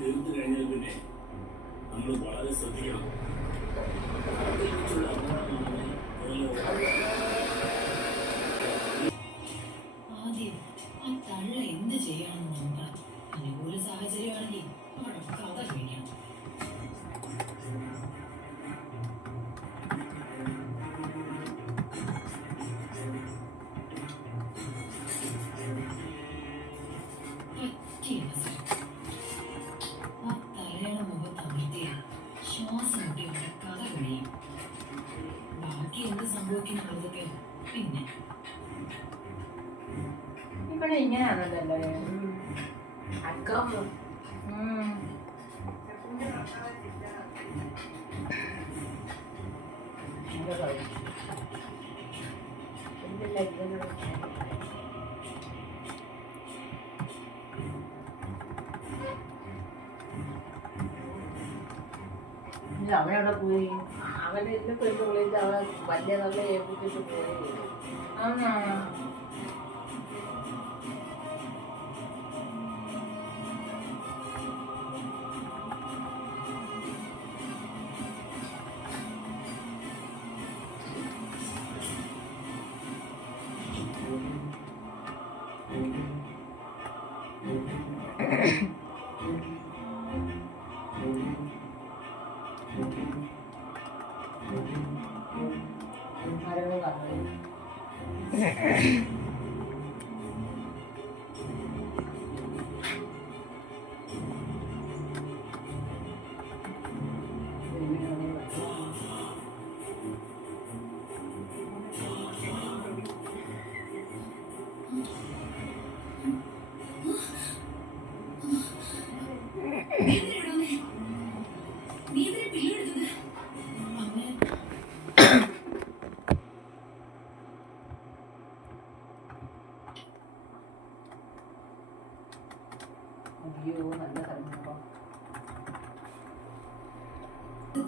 തീർത്തു കഴിഞ്ഞാൽ പിന്നെ നമ്മൾ വളരെ ശ്രദ്ധിക്കണം. ആദ്യം ആ തള്ള എന്ത് ചെയ്യണമെന്ന് നോക്കണം. അനുകൂല സാഹചര്യമാണെങ്കിൽ അവിടെ കഥ കഴിക്കണം. ആ തലയുടെ മുഖത്ത് അമർത്തിയ ശ്വാസം മുട്ടി അവിടെ കഥ കഴിയും. ബാക്കി എന്ത് സംഭവിക്കുന്നുള്ളതൊക്കെ പിന്നെ. ഇവിടെ ഇങ്ങനെയാണല്ലോ അക്കം. അവനവിടെ പോയി. അവനെ എന്നെ പെട്ട് വിളിച്ച് അവൻ വലിയ നല്ല ഏൽപ്പിച്ചിട്ട് പോയി. ആണോ?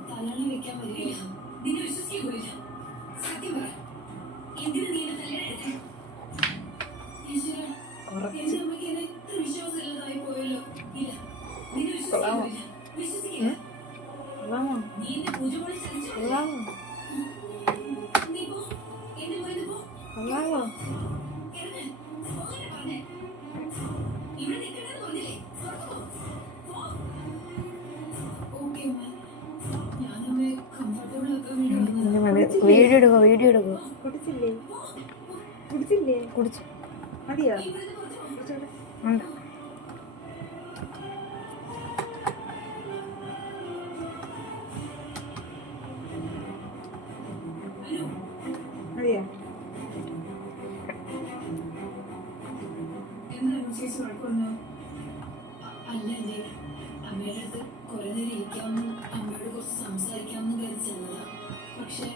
തലണ വെക്കാൻ വരികയില്ല. നിന്നെ വിശ്വസിക്കാൻ പോയില്ല. സത്യം പറ, എന്തിനു നീ എന്നെ കല്യാണം എടുത്തേ? ഈശ്വര, എന്റെ അമ്മയ്ക്ക് എന്നെ എത്ര വിശ്വാസമില്ലാതായി പോയല്ലോ. ഇല്ല, നിന്നെ വിശ്വസിക്കാൻ പോയില്ല. വിശ്വസിക്കില്ല. നീ എന്റെ പൂജ പോലെ ചതിച്ചു. നീ പോ, എന്റെ പോയത് പോ. പറഞ്ഞേ, ഇവിടെ നിൽക്കണ്ടെന്ന് പറഞ്ഞില്ലേ? ഓക്കെ മാം, ഞാനമ്മേ കംഫർട്ടബിൾ ആക്കാൻ വേണ്ടി വീഡിയോ എടുക്കോ. കുടിച്ചില്ലേ? കുടിച്ചു. മതിയോ? ഉണ്ട്. മതിയോ? എന്തായാലും ചേച്ചി വഴക്കൊണ്ടോ? അല്ലേ, അമ്മയുടെ അടുത്ത് കുറെ നേരം ഇരിക്കാമെന്നും അമ്മയോട് കുറച്ച് സംസാരിക്കാമെന്നും കരുതി ചെന്നതാ. പക്ഷെ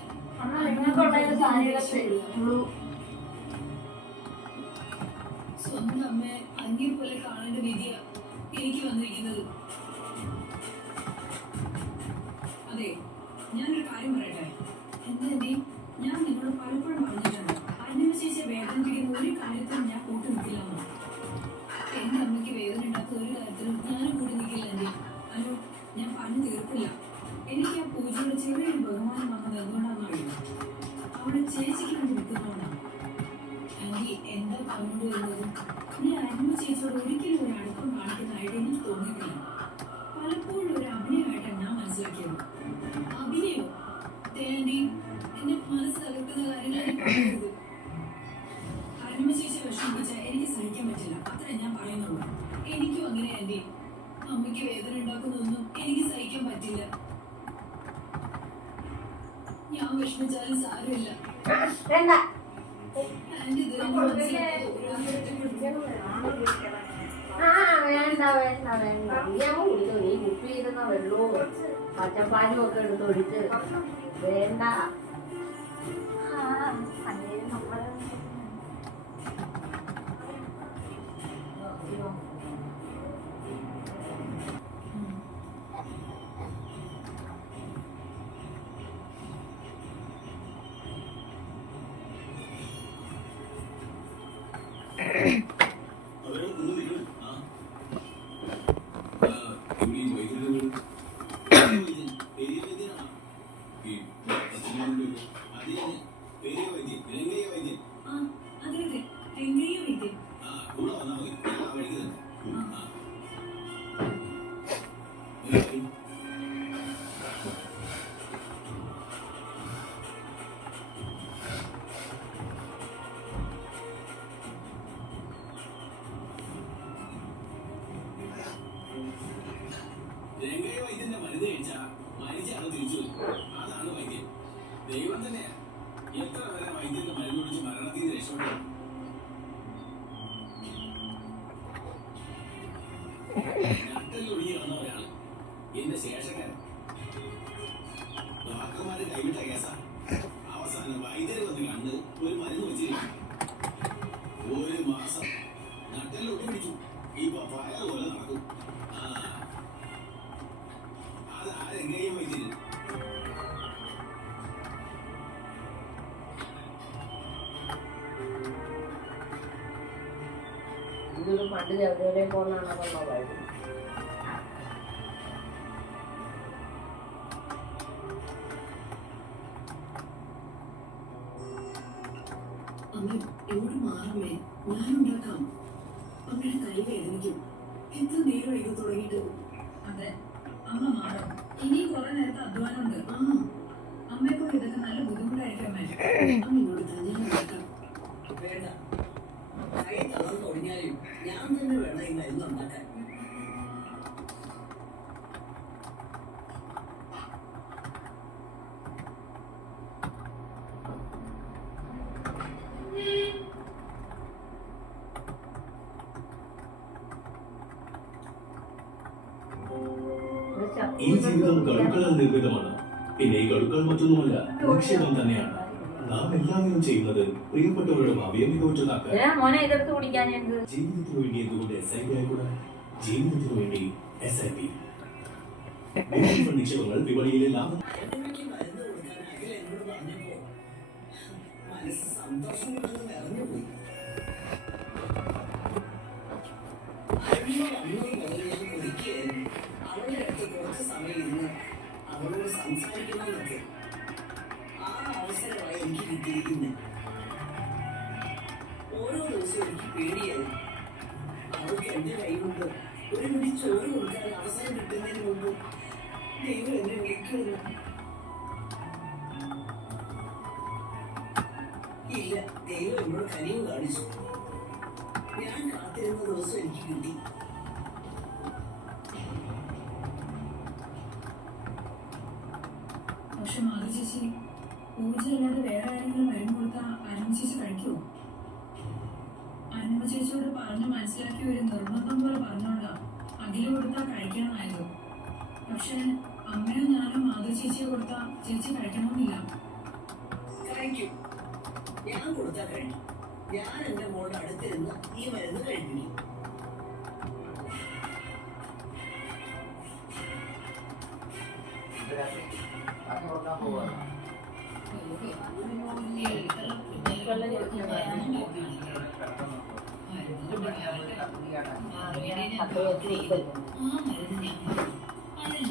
സ്വന്തം അമ്മയെ അന്യം പോലെ കാണേണ്ട വിധിയാ എനിക്ക് വന്നിരിക്കുന്നത്. അതെ, ഞാനൊരു കാര്യം പറയട്ടെ. എന്താ നീ, ഞാൻ നിന്നോട് പലപ്പോഴും പറഞ്ഞിട്ടുണ്ട്, അന്യമ ചേച്ചിയെ വേദനിപ്പിക്കുന്ന ഒരു കാര്യത്തിലും ഞാൻ കൂട്ടു നിൽക്കില്ലെന്നോ. എന്റെ അമ്മയ്ക്ക് വേദന ഉണ്ടാക്കുന്ന ഒരു കാര്യത്തിലും ഞാനും കൂടി നിൽക്കില്ല. എന്റെ അനു, ഞാൻ പറഞ്ഞു തീർത്തില്ല. എനിക്ക് ആ പൂജയോട് ചെറിയൊരു ബഹുമാനം വന്നത് എന്തുകൊണ്ടാണെന്ന് അറിയുമോ? അവിടെ ചേച്ചിക്ക് വേണ്ടി നിൽക്കുന്നതുകൊണ്ടാണ്. ആന്റി എന്താ പറഞ്ഞുകൊണ്ട് വരുന്നത്? നീ അന്യമ ചേച്ചിയോട് ഒരിക്കലും ഒരു അടുപ്പം കാണിക്കുന്നതായിട്ട് എനിക്ക് തോന്നിയിട്ടില്ല. പലപ്പോഴും ഒരു അഭിനയമായിട്ടാണ് ഞാൻ മനസ്സിലാക്കിയത്. അഭിനയോ? ആന്റി, എന്റെ മനസ്സ് തകർക്കുന്ന കാര്യങ്ങൾ അന്യമ ചേച്ചി വിഷമിപ്പിച്ചാൽ എനിക്ക് സഹിക്കാൻ പറ്റില്ല. അത്രേ ഞാൻ പറയുന്നുള്ളൂ. എനിക്കും അങ്ങനെ ആന്റി. അമ്മയ്ക്ക് വേദന ഉണ്ടാക്കുന്നതൊന്നും എനിക്ക് സഹിക്കാൻ പറ്റില്ല. ഞാൻ വിഷമിച്ചാലും സാരമില്ല. ആന്റി ഈ കുപ്പിയിരുന്ന വെള്ളവും പച്ചപ്പാലും ഒക്കെ എടുത്തൊഴിച്ച് വേണ്ട. കാര്യം? രംഗയ വൈദ്യന്റെ മരുന്ന് കഴിച്ചാ മരിച്ചാണ് തിരിച്ചു വരും. അതാണ് വൈദ്യം. ദൈവം തന്നെയാ. എത്ര വരെ വൈദ്യന്റെ മരുന്ന് കുടിച്ച് മരണത്തിൽ നിന്ന് രക്ഷപ്പെടും? നട്ടലൊടിഞ്ഞ് വന്നവരാണ് എന്റെ ശേഷക്കാരൻ. ഡോക്ടർമാര് കൈവിട്ട കേസാ. അവസാനം വൈദ്യര് വന്ന് കണ്ട് ഒരു മരുന്ന് വെച്ചിരിക്കും. 1 മാസം നട്ടലൊട്ടി പിടിച്ചു. ഇപ്പൊ പയർ പോലെ നടക്കും. രംഗയും വൈദ്യര് ഇതൊരു പണ്ട് ജവരെ പോലാണെന്നുള്ള വഴി. അമ്മ എങ്ങോട്ട് മാറമ്മേ, ഞാനുണ്ടാക്കാം. അമ്മയുടെ കൈ വേദനിക്കും. എത്ര നേരം ഇത് തുടങ്ങിയിട്ട്? അതെ, അമ്മ മാറും. ഇനിയും കുറെ നേരത്തെ അധ്വാനമുണ്ട്. അമ്മയെക്കൊണ്ട് ഇതൊക്കെ നല്ല ബുദ്ധിമുട്ടായിരിക്കും അമ്മ. അമ്മ ഇങ്ങോട്ട് തന്നെ ഉണ്ടാക്കാം. വേണ്ട, കൈ തളർന്നൊടിഞ്ഞാലും ഞാൻ തന്നെ വേണം ഈ മരുന്നുണ്ടാക്കാൻ. ഈ ജീവിതം ഗഡുക്കളാൽ നിർമ്മിതമാണ്. പിന്നെ ഈ ഗഡുക്കൾ മറ്റൊന്നുമല്ല, നിക്ഷേപം തന്നെയാണ്. നാം എല്ലാവരും ചെയ്യുന്നത് പ്രിയപ്പെട്ടവരുടെ ഭാവിയെ മികവുറ്റതാക്കാൻ. ജീവിതത്തിന് വേണ്ടി എന്തുകൊണ്ട് SIP ആയിക്കൂടാ? ജീവിതത്തിന് വേണ്ടി SIP. നിക്ഷേപങ്ങൾ വിപണിയിലെ ലാഭം. എനിക്ക് മരുന്ന് കൊടുക്കാൻ അഖിൽ എന്നോട് പറഞ്ഞപ്പോ മനസ്സ് സന്തോഷം കൊണ്ട് നിറഞ്ഞുപോയി. അരുണിമ വന്നത് മുതൽ ഞാൻ കൊതിക്കുകയായിരുന്നു അവളുടെ അടുത്ത് കുറച്ച് സമയം ഇരുന്ന് അവളോട് സംസാരിക്കണമെന്നൊക്കെ. ആ അവസരമായി എനിക്ക് കിട്ടിയിരിക്കുന്നത്. ഓരോ ദിവസവും എനിക്ക് പേടിയായി. അവൾക്ക് എന്റെ കൈകൊണ്ട് ഒരു പിടി ചോറ് കൊടുക്കാൻ അവസരം കിട്ടുന്നതിന് മുമ്പ് ദൈവം എന്നെ വിളിക്കുന്നു. ഇല്ല, ദൈവം എന്നോട് കനിവ് കാണിച്ചു. ഞാൻ കാത്തിരുന്ന ദിവസം എനിക്ക് കിട്ടി. പക്ഷെ മാധു ചേച്ചി, പൂജയല്ലാതെ വേറെ ആരെങ്കിലും മരുന്ന് കൊടുത്താൽ അരുമ ചേച്ചി കഴിക്കുമോ? അരുമ ചേച്ചിയോട് പറഞ്ഞ് മനസ്സിലാക്കി ഒരു നിർബന്ധം പോലെ പറഞ്ഞോണ്ടാ അഖില് കൊടുത്താൽ കഴിക്കണമായത്. പക്ഷെ അമ്മയോ ഞാനോ മാധു ചേച്ചിയെ കൊടുത്താൽ ചേച്ചി കഴിക്കണമെന്നില്ല. കഴിക്കും, ഞാൻ കൊടുത്താൽ കഴിക്കും. ഞാൻ എന്റെ മോളുടെ അടുത്തിരുന്ന് ഈ മരുന്ന് കഴിപ്പിക്കും.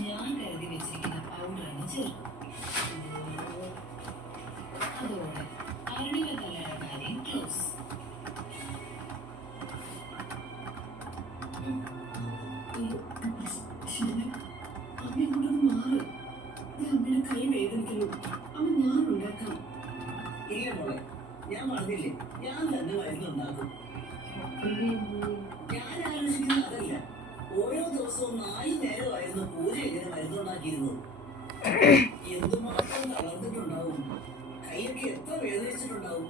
ഞാൻ കരുതി വെച്ചിരിക്കുന്ന പൗഡറാണ് ചേർക്കും. അതോടെ അരുണിമ തലയുടെ കാര്യം ക്ലോസ്. അമ്മ ഇങ്ങോട്ടൊന്ന് മാറ്. അമ്മയുടെ കൈ വേദനിക്കുന്നു. അമ്മ ഞാൻ ഉണ്ടാക്കാം. ഇല്ല മോളെ, ഞാൻ പറഞ്ഞില്ലേ, ഞാൻ തന്നെ മരുന്നുണ്ടാക്കും. ഞാൻ ആലോചിക്കുന്നത് അതല്ല. ഓരോ ദിവസവും 4 നേരമായിരുന്നു പൂജ ഇങ്ങനെ മരുന്നുണ്ടാക്കിയിരുന്നത്. എന്തുമാത്രം തളർന്നിട്ടുണ്ടാവും. കൈയൊക്കെ എത്ര വേദനിച്ചിട്ടുണ്ടാവും.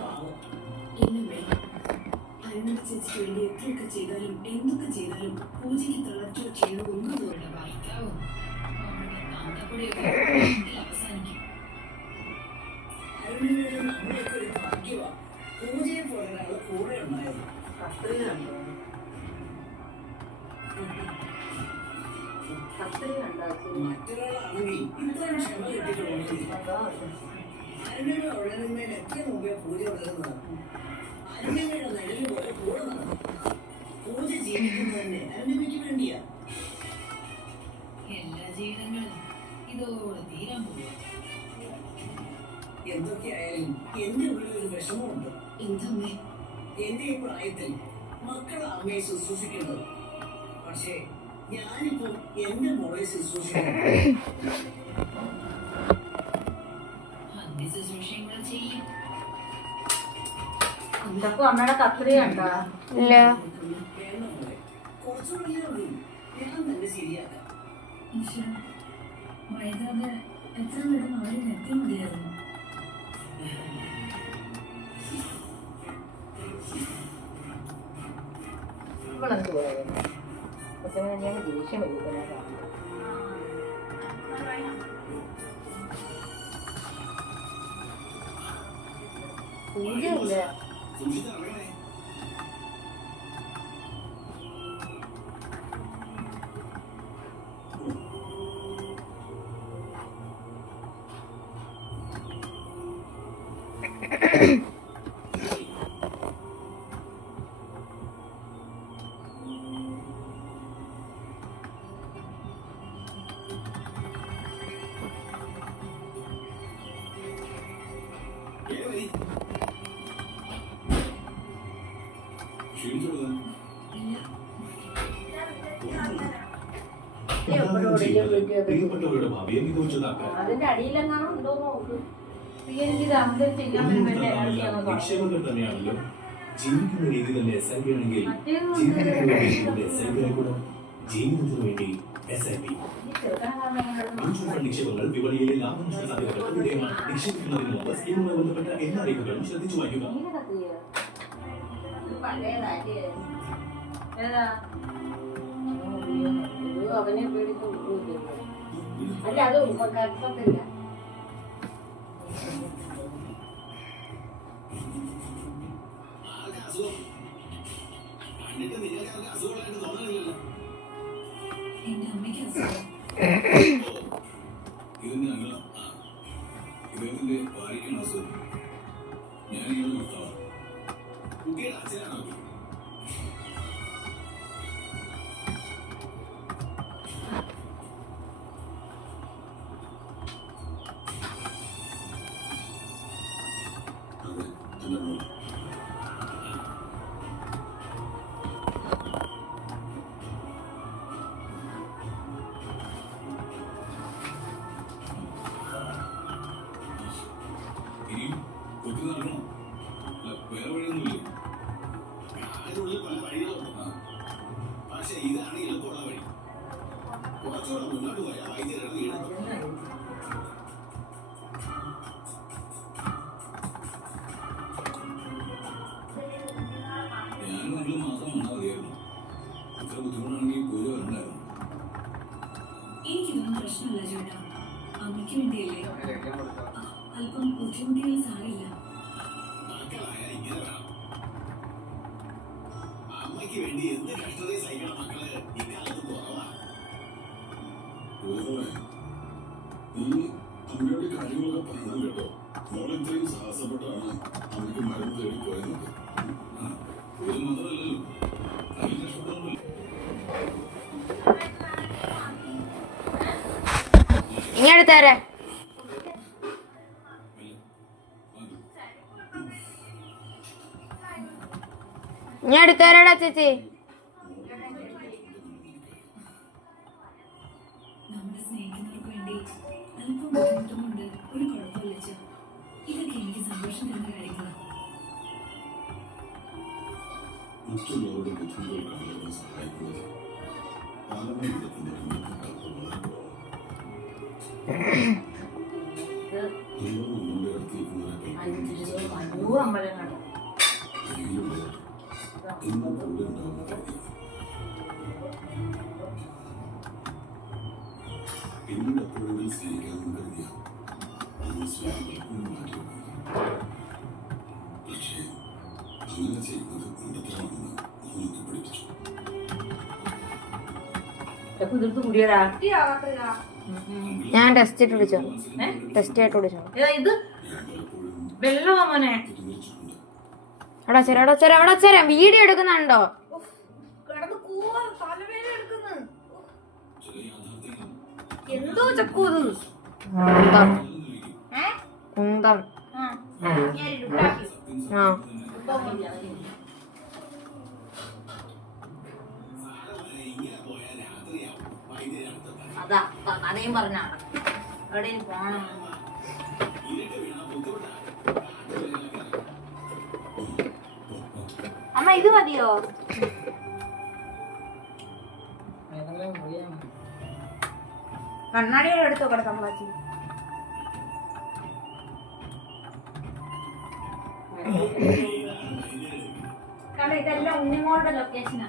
പാവം. ഇന്നമ്മേ, അരുണിമ ചേച്ചിക്ക് വേണ്ടി എത്രയൊക്കെ ചെയ്താലും എന്തൊക്കെ ചെയ്താലും പൂജയ്ക്ക് തളർച്ചോ ക്ഷീണോ ഒന്നും തോന്നേണ്ട. ഭർത്താവും അവസാനിക്കും. അരുണിമയുടെ നമ്മളൊക്കെ ഒരു ഭാഗ്യവാ. പൂജയെ പോലെ ഒരാള് കൂടെ ഉണ്ടായത്. മറ്റൊരാളാണെങ്കിൽ ഇത്രയും ക്ഷമ കിട്ടിയിട്ടുണ്ടെങ്കിൽ അരുണിമ ഉഴലുന്നതിന് എത്ര മുമ്പേ പൂജ ഉഴലുന്നതാണ്. അരുണിമയുടെ നിഴല് പോലെ കൂടെ നടന്നു. പൂജ ജീവിക്കുന്നത് തന്നെ അരുണിമയ്ക്ക് വേണ്ടിയാ. എല്ലാ ജീവിതങ്ങളും ഇതോടെ തീരാൻ പോവുക. എന്തൊക്കെയായാലും എന്റെ ഉള്ളിൽ ഒരു വിഷമമുണ്ട്. എന്തമ്മേ? എന്റെ ഈ പ്രായത്തിൽ മക്കൾ അമ്മയെ ശുശ്രൂഷിക്കേണ്ടത്. പക്ഷേ ഞാനിപ്പോ എന്റെ മോളെ ശുശ്രൂഷ ശുശ്രൂഷയും കൂടെ ചെയ്യും. എന്തൊക്കെ അമ്മയുടെ കത്രി കണ്ടാ? ഇല്ല. കുറച്ചുകൂടെ ഞാൻ തന്നെ ശരിയാക്കാം. വൈകാതെ എത്ര പേരും അവരെ നിർത്തി മതിയായിരുന്നു. ഇവളെന്ത് പറയുന്നു? പക്ഷെ ഞാൻ ദേഷ്യം എടുക്കുന്നത് പൂജയില്ല. സൂക്ഷിച്ചിറങ്ങണേ. പ്രിയപ്പെട്ടവരുടെ ഭാവിയെ മികവുറ്റതാക്കാൻ അതിന്റെ അടിയിലെങ്ങാനും ഉണ്ടോ നോക്ക്. എനിക്ക് അമ്പത് ചെയ്യാൻ നിക്ഷേപങ്ങൾ തന്നെയാണല്ലോ. ജീവിക്കുന്ന രീതി തന്നെ SIP ആണെങ്കിൽ ജീവിതത്തിന് വേണ്ടി SIP. മ്യൂച്വൽ ഫണ്ട് നിക്ഷേപങ്ങൾ വിപണിയിലെ ലാഭനഷ്ട സാധ്യതകൾക്ക് വിധേയമാണ്. നിക്ഷേപിക്കുന്നതിന് മുമ്പ് സ്കീമുമായി ബന്ധപ്പെട്ട എല്ലാ രേഖകളും ശ്രദ്ധിച്ചു വായിക്കുക. അവനെ പേടിച്ച് അല്ല അത് കഷ്ടത്തില്ല. എന്റെ അമ്മയ്ക്ക് അസുഖം. ഇദ്ദേഹത്തിന്റെ ഭാര്യയ്ക്കാണ് അസുഖം. ഞാൻ ഇയാളുടെ ഭർത്താവാണ്. കുട്ടിയുടെ അച്ഛനാണോ? ഇനിയും കൊത്തി നടക്കണോ? വേറെ വഴിയൊന്നുമില്ലേ? അതിനുള്ളിൽ പല വഴികളുണ്ട്. പക്ഷെ ഇതാണ് എളുപ്പമുള്ള വഴി. കുറച്ചുകൂടെ മുന്നോട്ട് പോയാൽ വൈദ്യുതി വീണെത്തും. ഞാനും നിങ്ങളും മാത്രം വന്നാൽ മതിയായിരുന്നു. ഇത്ര ബുദ്ധിമുട്ടാണെങ്കിൽ പോലും വരണ്ടായിരുന്നു. എനിക്കിതൊന്നും പ്രശ്നമല്ല ചേട്ടാ. അമ്മയ്ക്ക് വേണ്ടിയല്ലേ. അല്പം ബുദ്ധിമുട്ടിയാൽ സാരില്ല. മക്കളായാൽ ഇങ്ങനെ വേണം. അമ്മയ്ക്ക് വേണ്ടി എന്ത് കഷ്ടതയും സഹിക്കണം മക്കള്. ഇക്കാലത്ത് കുറവാ. നീ അമ്മയോട് കാര്യങ്ങളൊക്കെ പറയണം കേട്ടോ. മോൾ ഇത്രയും സാഹസപ്പെട്ടാണ് അമ്മയ്ക്ക് മരുന്ന് തേടി പോയത്. ഇത് മാത്രമല്ലല്ലോ, അതിൽ കഷ്ടപ്പെടുന്നില്ല. ഇനി എടുത്തേരെ. ഞാൻ എടുത്തേരാടാ ചേച്ചി. നമ്മളെ സ്നേഹിക്കുന്നവർക്ക് വേണ്ടി അല്പം ബുദ്ധിമുട്ടുമുണ്ട്. ഒരു കുഴപ്പമില്ല ചേ. ഇതൊക്കെ എനിക്ക് സന്തോഷം തരുന്ന കാര്യങ്ങളാണ്. മറ്റുള്ളവരുടെ ബുദ്ധിമുട്ടുകൾ സഹായിക്കുന്നത് പാലമേഖലത്തിന്റെ പിന്നോക്കങ്ങൾക്ക് വളരെ കുറവാണ്. അമ്പലങ്ങൾ ഇന്ന് കൂടെ ഉണ്ടാവുന്ന കരുതി പിന്നീട് എപ്പോഴെങ്കിലും സ്നേഹിക്കാമെന്ന് കരുതിയ നമ്മൾ സ്നേഹിക്കും മാറ്റി. പക്ഷേ അങ്ങനെ ചെയ്യുന്നത് ഉണ്ടത്രമാണെന്ന് നമുക്ക് പഠിപ്പിച്ചു. കുതിർത്ത് കുടിയടാ. ഞാൻ ടെസ്റ്റ് ഇട്ട് വിളിച്ചോ. ടെസ്റ്റ് ആയിട്ട് വിളിച്ചോ. ഇത് വെള്ളമാ മോനെ. അവിടെ ചേരാ അവിടെ ചേരാ അവിടെ ചേരാ. വീഡിയോ എടുക്കുന്നുണ്ടോ? എന്തോ ചക്കൂത് കുന്തം കുന്തം. ആ ഇങ്ങനെ പോയാൽ രാത്രിയാ. അതാ കഥയും പറഞ്ഞാണ് എവിടെയും പോണം. അമ്മ ഇത് മതിയോ? കണ്ണാടിയോടെ എടുത്തോ കിടക്കാം പാച്ചി. കാരണം ഇതെല്ലാം ഉണ്ണിമോളുടെ ലൊക്കേഷനാ.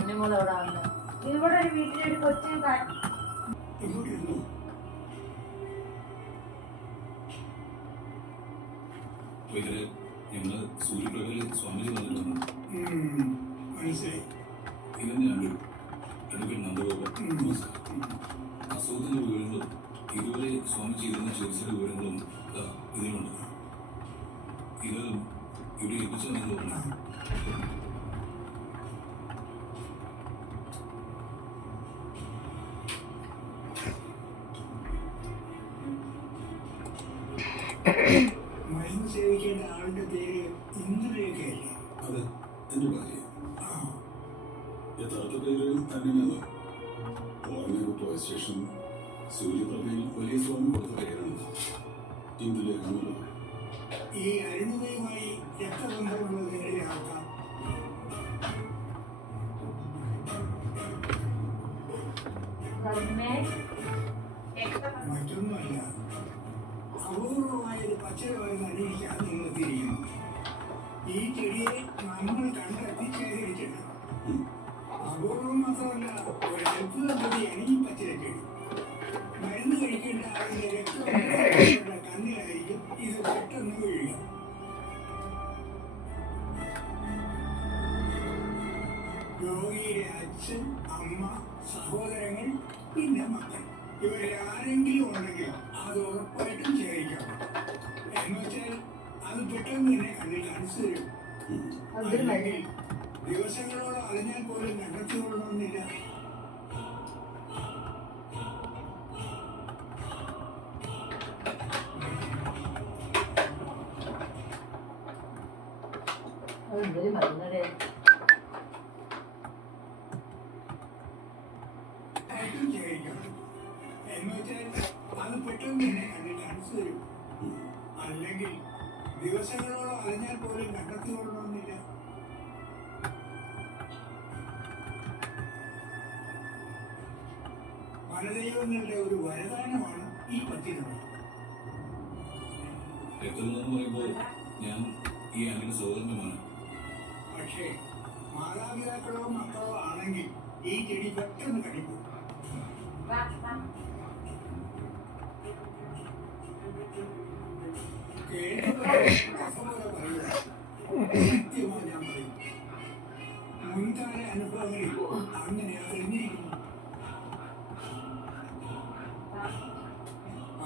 ഉണ്ണിമോൾ എവിടെ ആണല്ലോ? ഇവിടെ ഒരു വീട്ടിലൊരു കൊച്ചു ഇതില് ഞങ്ങള് സൂര്യപ്രഭയില് സ്വാമിജി വന്നിട്ടുണ്ട്. മനസ്സിലായി. ഇതെന്നെ അടുപ്പിൽ നന്ദഗോപൻ അസുഖത്തിന്റെ വിവരങ്ങളും ഇതുവരെ സ്വാമി ചെയ്തിരുന്ന ചികിത്സയുടെ വിവരങ്ങളും ഇതിലുണ്ട്. ഇത് ഇവിടെ ഏൽപ്പിച്ചതെന്ന് തോന്നുന്നു. മരുന്ന് സേവിക്കേണ്ട ആളുടെ പേര് ഇന്ദ്രരേഖയല്ലേ? അതെ, എന്റെ ഭാര്യ. യഥാർത്ഥ പേര് തന്നെയാണ്. ഓർമ്മയൊക്കെ പോയ ശേഷം സൂര്യപ്രഭയിൽ വലിയ സ്വാമി കൊടുത്ത പേരാണ് ഇന്ദുലേഖ. ഈ അരുണുകയുമായി രക്തബന്ധമുള്ളത് എങ്ങനെ ആക്കാം? മറ്റൊന്നുമല്ല, അപൂർവമായ ഒരു പച്ചമരുന്ന് അന്വേഷിക്കാൻ നിങ്ങൾ എത്തിയിരിക്കുന്നു. ഈ ചെടിയെ നമ്മൾ കണ്ടെത്തി ശേഖരിച്ചിട്ടുണ്ട്. അപൂർവം മാത്രമല്ല, ഒരു അത്ഭുത ചെടിയാണ് ഈ പച്ചിലച്ചെടി. മരുന്ന് കഴിക്കേണ്ട ആളുടെ രക്തബന്ധമുള്ള കണ്ണിലായിരിക്കും ഇത് പെട്ടെന്ന് വീഴുക. രോഗിയുടെ അച്ഛൻ, അമ്മ, സഹോദരങ്ങൾ, പിന്നെ മക്കൾ, ഇവരിൽ ആരെങ്കിലും ഉണ്ടെങ്കിൽ അത് ഉറപ്പായിട്ടും ശേഖരിക്കണം. എന്നുവെച്ചാൽ അത് പെട്ടെന്ന് തന്നെ കണ്ണിൽ കാണിച്ചു തരും. അല്ലെങ്കിൽ ദിവസങ്ങളോളം അറിഞ്ഞാൽ പോലും കണ്ടെത്തിക്കൊള്ളണമെന്നില്ല. എന്തൊരു മരുന്നടേ. എന്നുവെച്ചാൽ അത് പെട്ടെന്ന് തന്നെ കണ്ണിൽ കാണിച്ചു തരും. അല്ലെങ്കിൽ ദിവസങ്ങളോളം അറിഞ്ഞാൽ പോലും കണ്ടെത്തിക്കൊള്ളണമെന്നില്ല. വനദൈവങ്ങളുടെ ഒരു വരദാനമാണ് ഈ പച്ചിലം. രക്തമെന്ന് പറയുമ്പോൾ ഞാൻ ഈ ആന്റിയുടെ സഹോദരനുമാണ്. പക്ഷേ മാതാപിതാക്കളോ മക്കളോ ആണെങ്കിൽ ഈ ചെടി പെട്ടെന്ന് കടിക്കും. സത്യമായി ഞാൻ പറയും, മുൻകാല അനുഭവങ്ങളിൽ അങ്ങനെ അറിഞ്ഞിരിക്കുന്നു.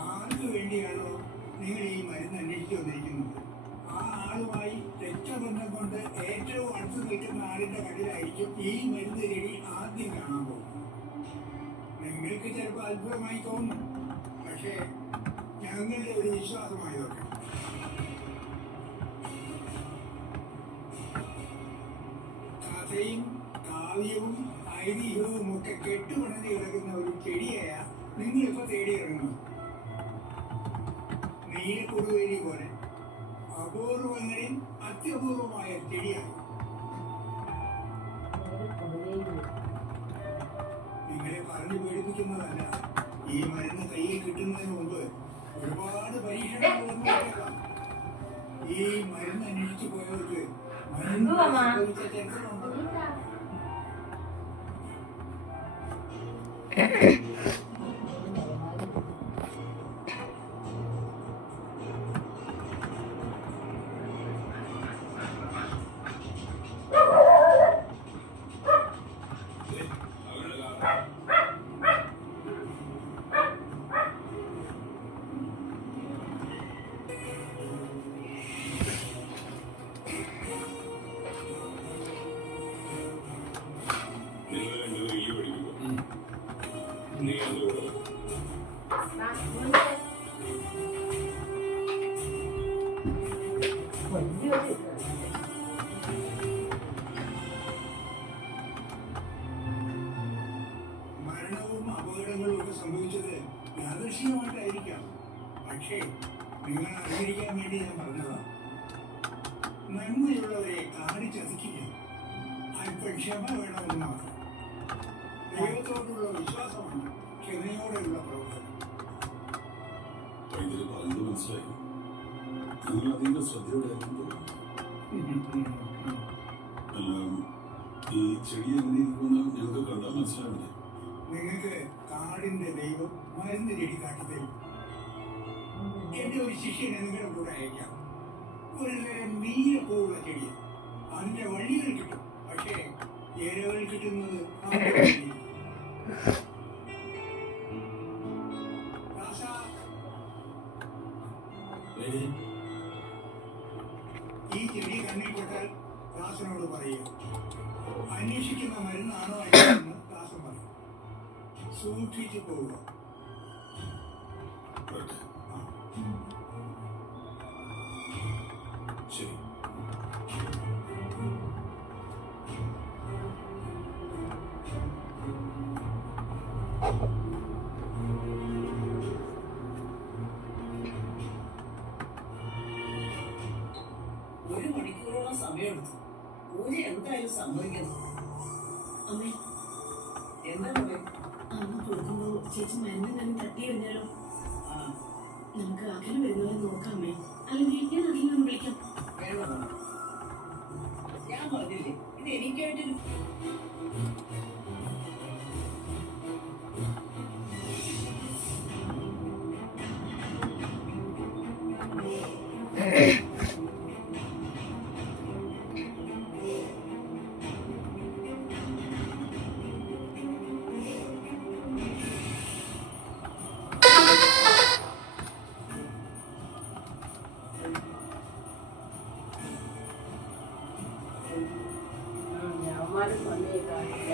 ആർക്ക് വേണ്ടിയാണോ നിങ്ങൾ ഈ മരുന്ന് അന്വേഷിച്ചു വന്നിരിക്കുന്നത്, ആ ആളുമായി രക്തബന്ധം കൊണ്ട് ഏറ്റവും അടുത്ത് നിൽക്കുന്ന ആളിന്റെ കടയിലായിരിക്കും ഈ മരുന്ന് ചെടി ആദ്യം കാണാൻ പോകുന്നത്. നിങ്ങൾക്ക് ചിലപ്പോൾ അത്ഭുതമായി തോന്നും, പക്ഷേ ഞങ്ങളുടെ ഒരു വിശ്വാസമായതോട്ടെ. കഥയും കാവ്യവും ഐതിഹ്യവും ഒക്കെ കെട്ടുപണഞ്ഞ് കിടക്കുന്ന ഒരു ചെടിയായ നിങ്ങളിപ്പോ തേടി ഇറങ്ങുന്നു. നീലക്കൊടുവേരി പോലെ അപൂർവങ്ങളിൽ അത്യപൂർവമായ ചെടിയാണ്. നിങ്ങളെ പറഞ്ഞു പേടിപ്പിക്കുന്നതല്ല. ഈ മരുന്ന് കയ്യിൽ കിട്ടുന്നതിന് മുമ്പ് ഒരുപാട് പരീക്ഷണങ്ങൾ നടന്നേക്കാം. ഈ മരുന്ന് അന്വേഷിച്ചു പോയവർക്ക് മരുന്ന് സംഭവിച്ച ചരിത്രമുണ്ട്. സംഭവിച്ചത് യാദൃശ്ചികമായിട്ടായിരിക്കാം. പക്ഷേ നിങ്ങൾ അറിഞ്ഞിരിക്കാൻ വേണ്ടി ഞാൻ പറഞ്ഞതാണ്. നന്മയുള്ളവരെ കാടി ചതിക്കില്ല. അല്പം ക്ഷമ വേണമെന്ന് മാത്രം. ദൈവത്തോടുള്ള വിശ്വാസമാണ് ക്ഷമയോടെയുള്ള പ്രവർത്തനം. വൈദ്യുതി പറഞ്ഞത് മനസ്സിലായി. നിങ്ങൾ അധികം ശ്രദ്ധയോടെയാണെന്ന് തോന്നുന്നു. അല്ല, ഈ ചെടി എങ്ങനെ ഇരിക്കുമെന്ന് ഞങ്ങൾക്ക് കണ്ടാൽ മനസ്സിലാവില്ലേ? നിങ്ങൾക്ക് കാടിന്റെ ദൈവം മരുന്ന് ചെടി കാട്ടിത്തരും. എന്റെ ഒരു ശിഷ്യനെ നിങ്ങളുടെ കൂടെ അയക്കാം. ഒരു തരം നീലപ്പൂവുള്ള ചെടി. അതിന്റെ വഴികൾ കിട്ടും. പക്ഷേ ഇരകൾ കിട്ടുന്നത് ഈ ചെടി കണ്ണിൽപ്പെട്ടാൽ ദാസനോട് പറയുക. അന്വേഷിക്കുന്ന മരുന്നാണോ അല്ലെന്ന് ദാസൻ പറയും. സൂക്ഷിച്ചു പോവുക. ശരി. ഒരു മണിക്കൂറോളം സമയമെടുത്തു. പൂജ എന്തായാലും സമ്മതിക്കുന്നു. അമ്മേ, എന്താ മോളെ? അമ്മ കൊടുക്കുമ്പോ ചേച്ചി മരുന്ന് തന്നെ തട്ടി എറിഞ്ഞാലോ? ആ, നമുക്ക് അകലെ വരുന്നവരെ നോക്കാമേ. അല്ലെങ്കിൽ ഞാൻ അധികം ഒന്ന് വിളിക്കാം. വേണോ? ഞാൻ പറഞ്ഞില്ലേ ഇത് എനിക്കായിട്ടൊരു ഞാന്മാരും വന്നേ കാണില്ല.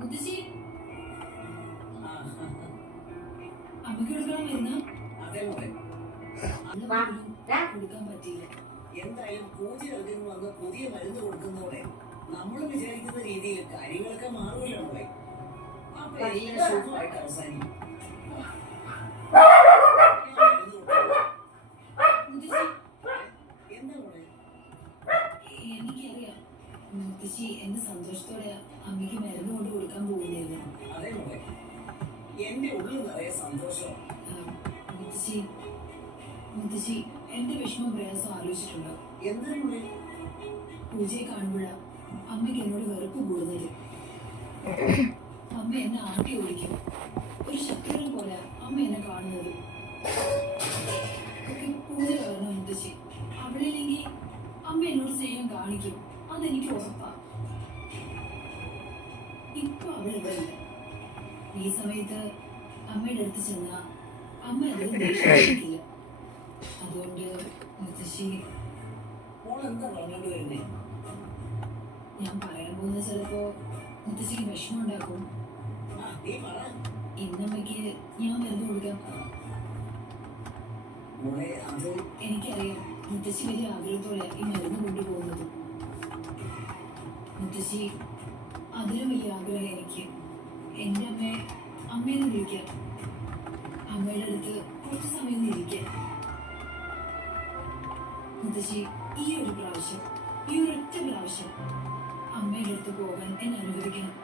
മുത്തശ്ശി, ആ, അമ്മയ്ക്ക് കൊടുക്കണം മരുന്ന്. അതെ മോളെ. കൊടുക്കാൻ പറ്റിയില്ല. എന്തായാലും പൂജ എഴുതുന്നു വന്ന് പുതിയ മരുന്ന് കൊടുക്കുന്നതോടെ നമ്മൾ വിചാരിക്കുന്ന രീതിയിൽ കാര്യങ്ങളൊക്കെ മാറുമല്ലോ മോളെ. അപ്പൊ എല്ലാം സുഖമായിട്ട് അവസാനിക്കും. മുത്തശ്ശി, എന്താ മോളെ? എനിക്കറിയാം മുത്തശ്ശി എന്ത് സന്തോഷത്തോടെ അമ്മയ്ക്ക് മരുന്ന് കൊണ്ട് കൊടുക്കാൻ പോകുന്നില്ല. അതെ മോളെ, എന്റെ ഉള്ളിൽ നിറയെ സന്തോഷം. മുത്തശ്ശി എന്റെ വിഷമം പ്രയാസം ആലോചിച്ചിട്ടുണ്ടോ? എന്തിനാ മോളെ? പൂജയെ കാണുമ്പോഴാ അമ്മയ്ക്ക് എന്നോട് വെറുപ്പ് കൂടുതൽ. അമ്മ എന്നെ ആട്ടി ഓടിക്കും. ഒരു ശത്രുവിനെ പോലെ അമ്മ എന്നെ കാണുന്നത്. ഒക്കെ പൂജ കാരണം മുത്തശ്ശി. അവിടെയില്ലെങ്കിൽ അമ്മ എന്നോട് സ്നേഹം കാണിക്കും. അതെനിക്ക് ഉറപ്പാ. ഇപ്പൊ അവളിവിടെ ഇല്ല. ഈ സമയത്ത് അമ്മയുടെ അടുത്ത് ചെന്ന അമ്മ അതിൽ ദേഷ്യപ്പെട്ടില്ല. അതുകൊണ്ട് മുത്തശ്ശി, മോൾ എന്താ പറഞ്ഞോണ്ട് വരുന്നേ? ഞാൻ പറയാൻ പോകുന്നത് ചിലപ്പോ മുത്തശ്ശിക്ക് വിഷമം ഉണ്ടാക്കും. ആ, നീ പറ ഇന്നമ്മയ്ക്ക് ഞാൻ മരുന്ന് കൊടുക്കാം. മോളെ. അത് എനിക്കറിയാം മുത്തശ്ശി വലിയ ആഗ്രഹത്തോടെ ഈ മരുന്ന് കൊണ്ടുപോകുന്നത്. മുത്തശ്ശി, അതിലും വലിയ ആഗ്രഹം എനിക്ക് എൻ്റെ അമ്മയെന്ന് വിളിക്കാം. അമ്മയുടെ അടുത്ത് കുറച്ച് സമയം ഒന്ന് ഇരിക്കാം. മുത്തശ്ശി, ഈ ഒരു പ്രാവശ്യം, ഈ ഒരൊറ്റ പ്രാവശ്യം അമ്മയുടെ അടുത്ത് പോകാൻ എന്നെ അനുവദിക്കണം.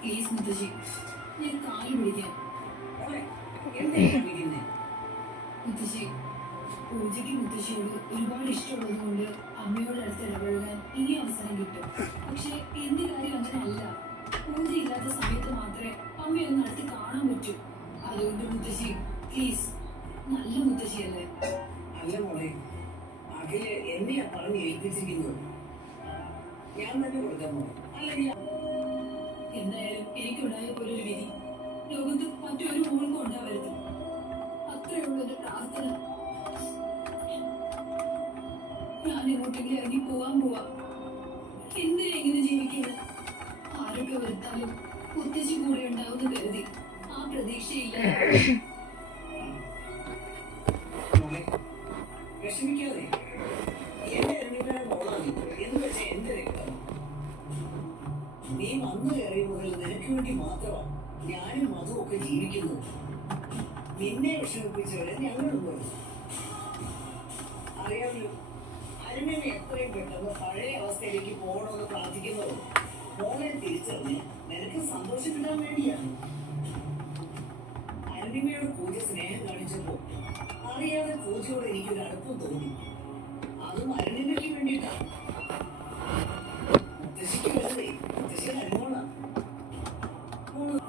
പ്ലീസ് മുത്തശ്ശി, ഞാൻ കാല് പിടിക്കാം. മുത്തശ്ശി, പൂജയ്ക്ക് മുത്തശ്ശിയോട് ഒരുപാട് ഇഷ്ടമുള്ളതുകൊണ്ട് അമ്മയോട് അടുത്ത് ഇടപഴകാൻ ഇനി അവസരം കിട്ടും. പക്ഷെ എന്റെ കാര്യം അങ്ങനെയല്ല. പൂജ ഇല്ലാത്ത സമയത്ത് മാത്രമേ അമ്മയൊന്ന് അടുത്ത് കാണാൻ പറ്റൂ. അതുകൊണ്ട് മുത്തശ്ശി, പ്ലീസ്, നല്ല മുത്തശ്ശിയല്ലേ? അല്ല മോളെ, അഖില് എന്നെയാ പറഞ്ഞ് ഏൽപ്പിച്ചിരിക്കുന്നത്. ഞാൻ തന്നെ കൊടുക്കാമോ? അല്ലെങ്കിൽ എന്തായാലും എനിക്കുണ്ടായ പോലൊരു വിധി ലോകത്ത് മറ്റൊരു മോൾക്കും ഉണ്ടാവരുത്. അത്രയുള്ള ഒരു പ്രാർത്ഥന. ഞാൻ എങ്ങോട്ടെങ്കിലും ഇറങ്ങി പോവാൻ പോവാ. എന്തിനാ ഇങ്ങനെ ജീവിക്കുന്നത്? ആരൊക്കെ വരുത്താലും മുത്തശ്ശി കൂടെ ഉണ്ടാവുന്ന കരുതി ആ പ്രതീക്ഷയില്ല. മോളെ, വിഷമിക്കാതെ. എന്റെ അരുണിയുടെ മോളാണ് എന്ന് വെച്ചാൽ എന്റെ രക്തം. നീ വന്നു കയറിയ മുതൽ നിനക്ക് വേണ്ടി മാത്രമാണ് ഞാനും അതും ഒക്കെ ജീവിക്കുന്നത്. നിന്നെ വിഷമിപ്പിച്ചവരെ ഞങ്ങളും പോയി. അറിയാമല്ലോ, അരുണിനെ എത്രയും പെട്ടെന്ന് പഴയ അവസ്ഥയിലേക്ക് പോകണമെന്ന് പ്രാർത്ഥിക്കുന്നത് മോളെ തിരിച്ചറിഞ്ഞ് നിനക്ക് സന്തോഷം കിട്ടാൻ വേണ്ടിയാണ്. അരുണിമയോട് പൂജ സ്നേഹം കാണിച്ചപ്പോ അറിയാതെ പൂജയോട് എനിക്കൊരു അടുപ്പം തോന്നി. അതും അരുണിമയ്ക്ക് വേണ്ടിയിട്ടാണ്. മുത്തശ്ശിക്ക് വലുതേ മുത്തശ്ശി അരുമോളാണ്. മോള്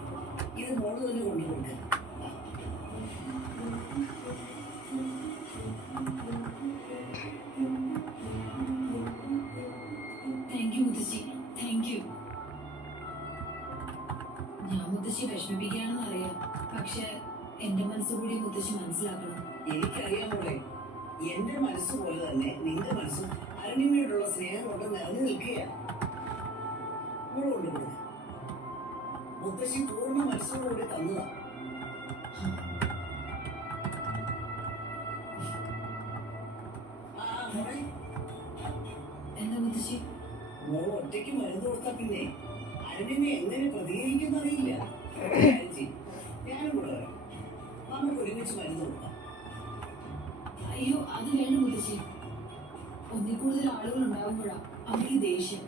ഇത് മോള് തന്നെ കൊണ്ടുപോകുക. താങ്ക് യു മുത്തശ്ശി, താങ്ക് യു. ഞാൻ മുത്തശ്ശി വിഷമിപ്പിക്കുകയാണെന്ന് അറിയാം. പക്ഷെ എന്റെ മനസ്സുകൂടി മുത്തശ്ശി മനസ്സിലാക്കണം. എനിക്കറിയാം മോളെ, എന്റെ മനസ്സ് പോലെ തന്നെ നിന്റെ മനസ്സും അരുണിമയോടുള്ള സ്നേഹം കൊണ്ട് നിറഞ്ഞു നിൽക്കുകയാണ്. മോള് കൊണ്ടുപോകുക. മുത്തശ്ശി പൂർണ്ണ മനസ്സോടുകൂടി തന്നതാ. മോളെ, എന്താ മുത്തശ്ശി? മോൾ ഒറ്റയ്ക്ക് മരുന്ന് കൊടുത്താ പിന്നെ അരുണിമ എങ്ങനെ പ്രതികരിക്കുന്നറിയില്ല. ഞാനും കൂടെ വരാം. നമുക്ക് ഒരുമിച്ച് മരുന്ന് കൊടുക്കാം. അയ്യോ, അത് വേണ്ട മുത്തശ്ശി. ഒന്നിൽ കൂടുതൽ ആളുകൾ ഉണ്ടാകുമ്പോഴാ അമ്മയ്ക്ക് ദേഷ്യം.